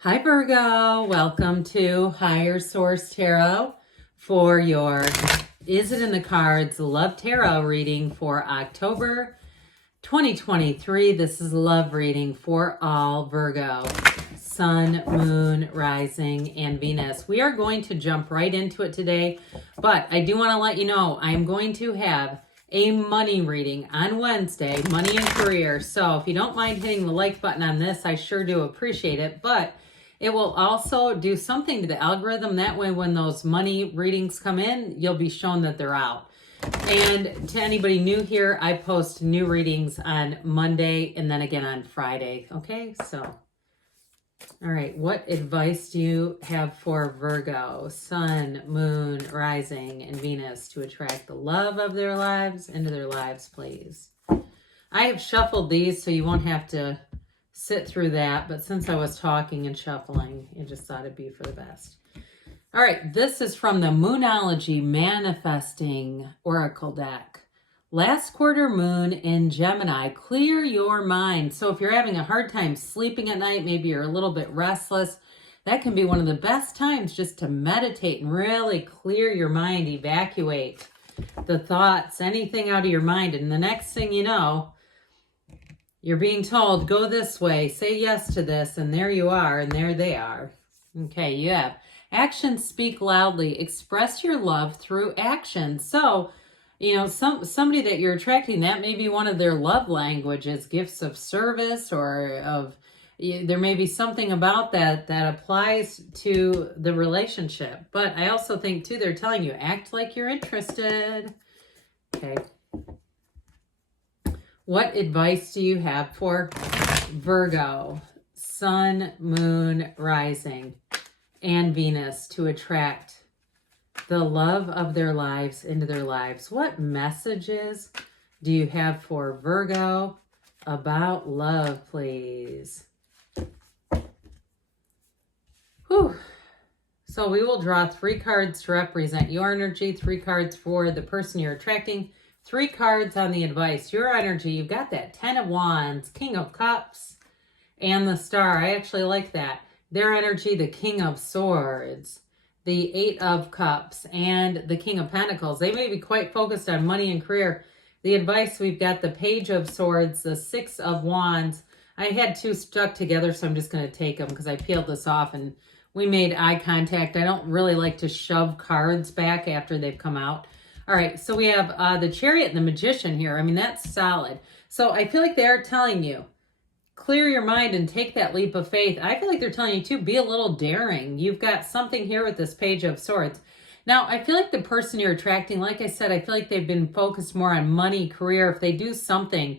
Hi Virgo, welcome to Higher Source Tarot for your Is It in the Cards Love Tarot reading for October 2023. This is a love reading for all Virgo, Sun, Moon, Rising, and Venus. We are going to jump right into it today, but I do want to let you know I'm going to have a money reading on Wednesday, money and career. So if you don't mind hitting the like button on this, I sure do appreciate it, but it will also do something to the algorithm. That way, when those money readings come in, you'll be shown that they're out. And to anybody new here, I post new readings on Monday and then again on Friday. Okay, so, all right, what advice do you have for Virgo, Sun, Moon, Rising, and Venus to attract the love of their lives into their lives, please? I have shuffled these so you won't have to sit through that, but since I was talking and shuffling, I just thought it'd be for the best. All right, this is from the Moonology Manifesting Oracle deck. Last quarter moon in Gemini, clear your mind. So if you're having a hard time sleeping at night, maybe you're a little bit restless, that can be one of the best times just to meditate and really clear your mind, evacuate the thoughts, anything out of your mind. And the next thing you know, you're being told, go this way, say yes to this, and there you are, and there they are. Okay, you have actions speak loudly. Express your love through action. So, you know, somebody that you're attracting, that may be one of their love languages, gifts of service, or there may be something about that applies to the relationship. But I also think, too, they're telling you, act like you're interested. Okay. What advice do you have for Virgo, Sun, Moon, Rising, and Venus to attract the love of their lives into their lives? What messages do you have for Virgo about love, please? Whew. So we will draw 3 cards to represent your energy, 3 cards for the person you're attracting, 3 cards on the advice. Your energy, you've got that 10 of Wands, King of Cups, and the Star. I actually like that. Their energy, the King of Swords, the 8 of Cups, and the King of Pentacles. They may be quite focused on money and career. The advice, we've got the Page of Swords, the 6 of Wands. I had 2 stuck together, so I'm just going to take them because I peeled this off and we made eye contact. I don't really like to shove cards back after they've come out. All right, so we have the Chariot and the Magician here. I mean, that's solid. So I feel like they're telling you, clear your mind and take that leap of faith. I feel like they're telling you, too, be a little daring. You've got something here with this Page of Swords. Now, I feel like the person you're attracting, like I said, I feel like they've been focused more on money, career. If they do something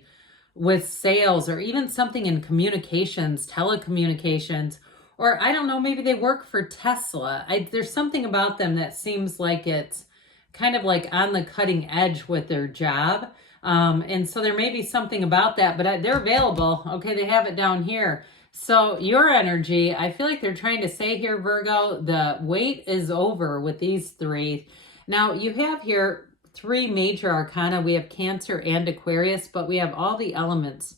with sales or even something in communications, telecommunications, or I don't know, maybe they work for Tesla. There's something about them that seems like it's kind of like on the cutting edge with their job. And so there may be something about that, but they're available. Okay, they have it down here. So your energy, I feel like they're trying to say here, Virgo, the wait is over with these 3. Now, you have here 3 major arcana. We have Cancer and Aquarius, but we have all the elements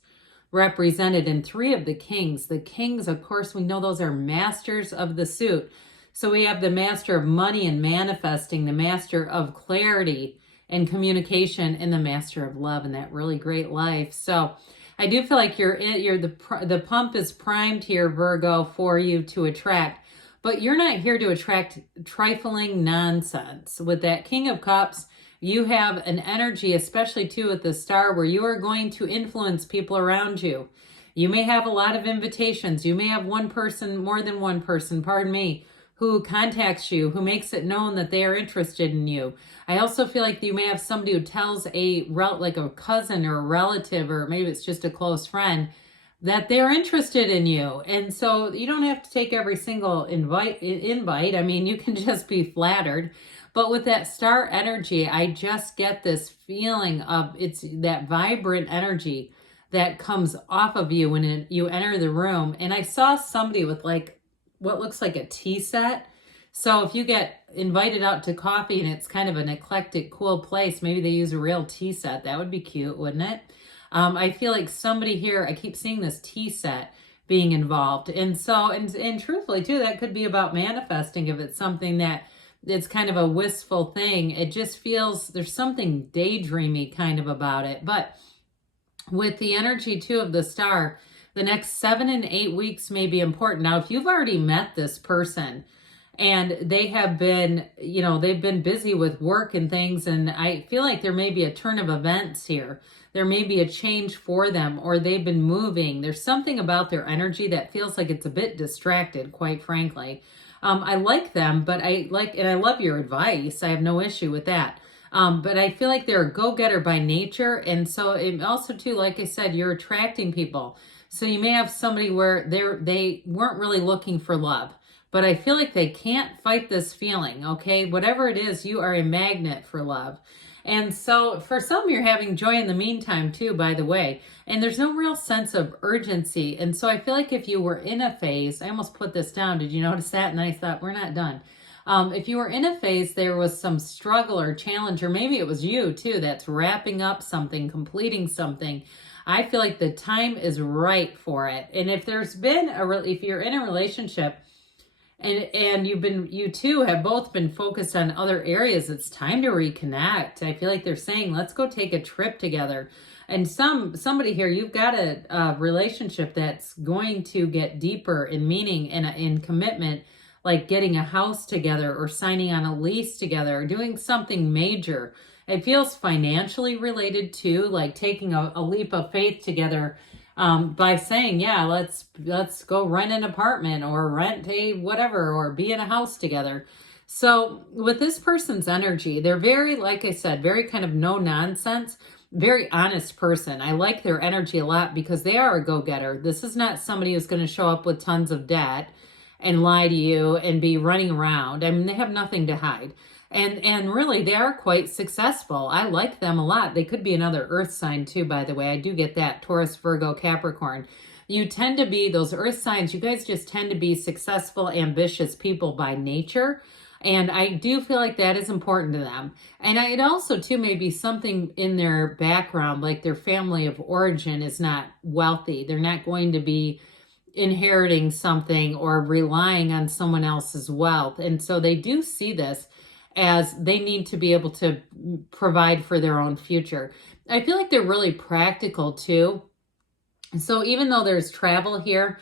represented in 3 of the kings. The kings, of course, we know those are masters of the suit. So we have the master of money and manifesting, the master of clarity and communication, and the master of love and that really great life. So I do feel like the pump is primed here, Virgo, for you to attract. But you're not here to attract trifling nonsense. With that King of Cups, you have an energy, especially too with the Star, where you are going to influence people around you. You may have a lot of invitations. You may have one person, more than one person, pardon me, who contacts you, who makes it known that they are interested in you. I also feel like you may have somebody who tells like a cousin or a relative, or maybe it's just a close friend, that they're interested in you. And so you don't have to take every single invite. I mean, you can just be flattered. But with that Star energy, I just get this feeling of it's that vibrant energy that comes off of you when you enter the room. And I saw somebody with like what looks like a tea set. So if you get invited out to coffee and it's kind of an eclectic, cool place, maybe they use a real tea set. That would be cute, wouldn't it? I feel like somebody here, I keep seeing this tea set being involved. And so, and truthfully too, that could be about manifesting if it's something that it's kind of a wistful thing. It just feels there's something daydreamy kind of about it. But with the energy too of the star, the next 7 and 8 weeks may be important. Now, if you've already met this person and they have been, you know, they've been busy with work and things, and I feel like there may be a turn of events here. There may be a change for them, or they've been moving. There's something about their energy that feels like it's a bit distracted, quite frankly. I like them, but I love your advice. I have no issue with that. But I feel like they're a go-getter by nature. And so it also too, like I said, you're attracting people. So you may have somebody where they weren't really looking for love, but I feel like they can't fight this feeling. Okay. Whatever it is, you are a magnet for love. And so for some, you're having joy in the meantime too, by the way, and there's no real sense of urgency. And so I feel like if you were in a phase, I almost put this down. Did you notice that? And I thought, we're not done. If you were in a phase, there was some struggle or challenge, or maybe it was you too, that's wrapping up something, completing something. I feel like the time is right for it. And if there's been if you're in a relationship and you two have both been focused on other areas, it's time to reconnect. I feel like they're saying, let's go take a trip together. And somebody here, you've got a relationship that's going to get deeper in meaning and in commitment, like getting a house together or signing on a lease together or doing something major. It feels financially related too, like taking a leap of faith together by saying, yeah, let's go rent an apartment or rent a whatever or be in a house together. So with this person's energy, they're very, like I said, very kind of no nonsense, very honest person. I like their energy a lot because they are a go-getter. This is not somebody who's going to show up with tons of debt and lie to you and be running around. I mean, they have nothing to hide. And really, they are quite successful. I like them a lot. They could be another earth sign too, by the way. I do get that. Taurus, Virgo, Capricorn. You tend to be, those earth signs, you guys just tend to be successful, ambitious people by nature. And I do feel like that is important to them. And it also too may be something in their background, like their family of origin is not wealthy. They're not going to be inheriting something or relying on someone else's wealth. And so they do see this as they need to be able to provide for their own future. I feel like they're really practical too. So even though there's travel here,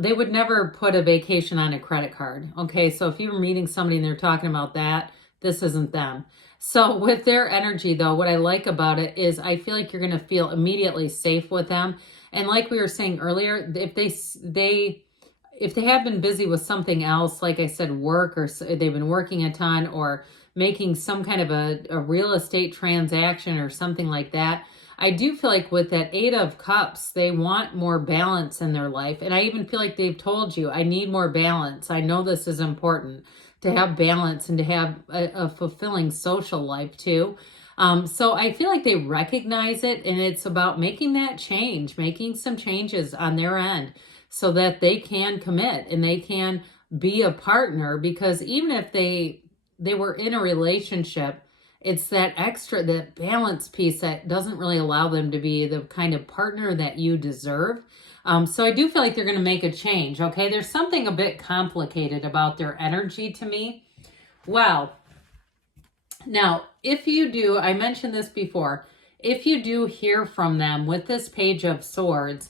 they would never put a vacation on a credit card. Okay, so if you were meeting somebody and they're talking about that, this isn't them. So with their energy though, what I like about it is I feel like you're going to feel immediately safe with them. And like we were saying earlier, if they have been busy with something else, like I said, work, or they've been working a ton or making some kind of a real estate transaction or something like that, I do feel like with that 8 of Cups, they want more balance in their life. And I even feel like they've told you, I need more balance. I know this is important to have balance and to have a fulfilling social life too. So I feel like they recognize it, and it's about making that change, making some changes on their end so that they can commit and they can be a partner. Because even if they were in a relationship, it's that balance piece that doesn't really allow them to be the kind of partner that you deserve. So I do feel like they're going to make a change. Okay. There's something a bit complicated about their energy to me. Well, now if you do, I mentioned this before, if you do hear from them with this Page of Swords,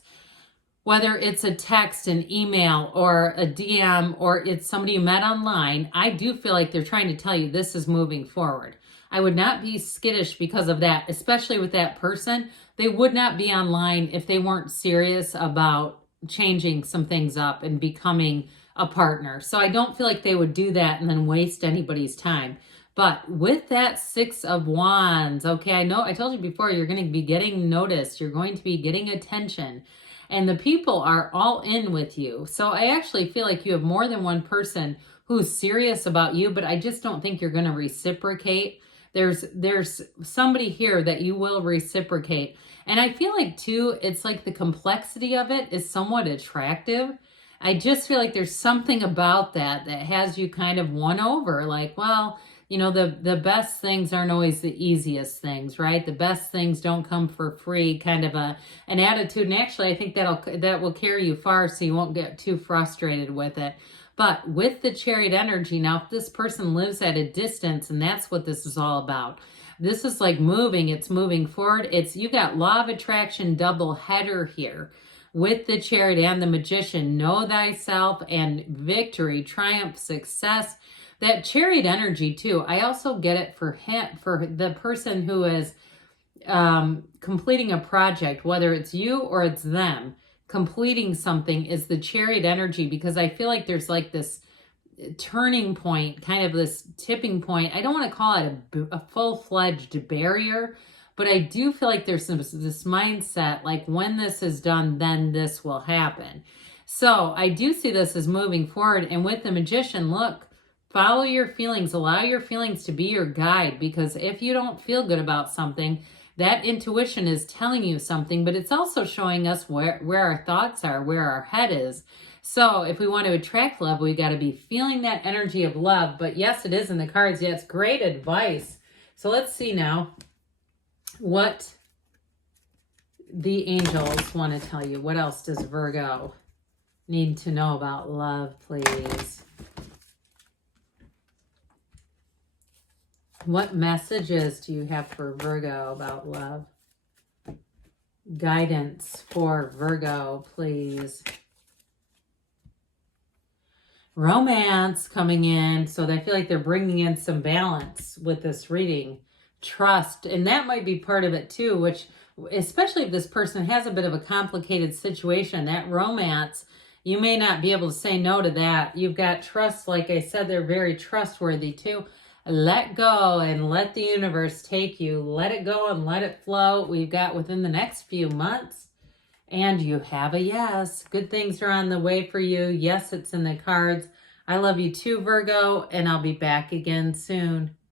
whether it's a text, an email, or a DM, or it's somebody you met online, I do feel like they're trying to tell you this is moving forward. I would not be skittish because of that, especially with that person. They would not be online if they weren't serious about changing some things up and becoming a partner. So I don't feel like they would do that and then waste anybody's time. But with that 6 of Wands, okay, I know I told you before, you're going to be getting noticed. You're going to be getting attention. And the people are all in with you. So I actually feel like you have more than one person who's serious about you, but I just don't think you're going to reciprocate. There's somebody here that you will reciprocate. And I feel like too, it's like the complexity of it is somewhat attractive. I just feel like there's something about that has you kind of won over. Like, well, you know, the best things aren't always the easiest things, right? The best things don't come for free, kind of an attitude. And actually, I think that will carry you far, so you won't get too frustrated with it. But with the Chariot energy, now if this person lives at a distance, and that's what this is all about. This is like moving, it's moving forward. You got law of attraction double header here with the Chariot and the Magician. Know thyself and victory, triumph, success. That Chariot energy too, I also get it for the person who is completing a project, whether it's you or it's them. Completing something is the Chariot energy, because I feel like there's like this turning point, kind of this tipping point. I don't want to call it a full-fledged barrier, but I do feel like there's this mindset, like when this is done, then this will happen. So I do see this as moving forward. And with the Magician, look, follow your feelings, allow your feelings to be your guide, because if you don't feel good about something, that intuition is telling you something, but it's also showing us where our thoughts are, where our head is. So if we want to attract love, we got to be feeling that energy of love. But yes, it is in the cards. Yeah, it's great advice. So let's see now what the angels want to tell you. What else does Virgo need to know about love, please? What messages do you have for Virgo about love? Guidance for Virgo, please. Romance coming in. So I feel like they're bringing in some balance with this reading. Trust. And that might be part of it too, which, especially if this person has a bit of a complicated situation, that romance, you may not be able to say no to that. You've got trust. Like I said, they're very trustworthy too. Let go and let the universe take you. Let it go and let it flow. We've got within the next few months. And you have a yes. Good things are on the way for you. Yes, it's in the cards. I love you too, Virgo, and I'll be back again soon.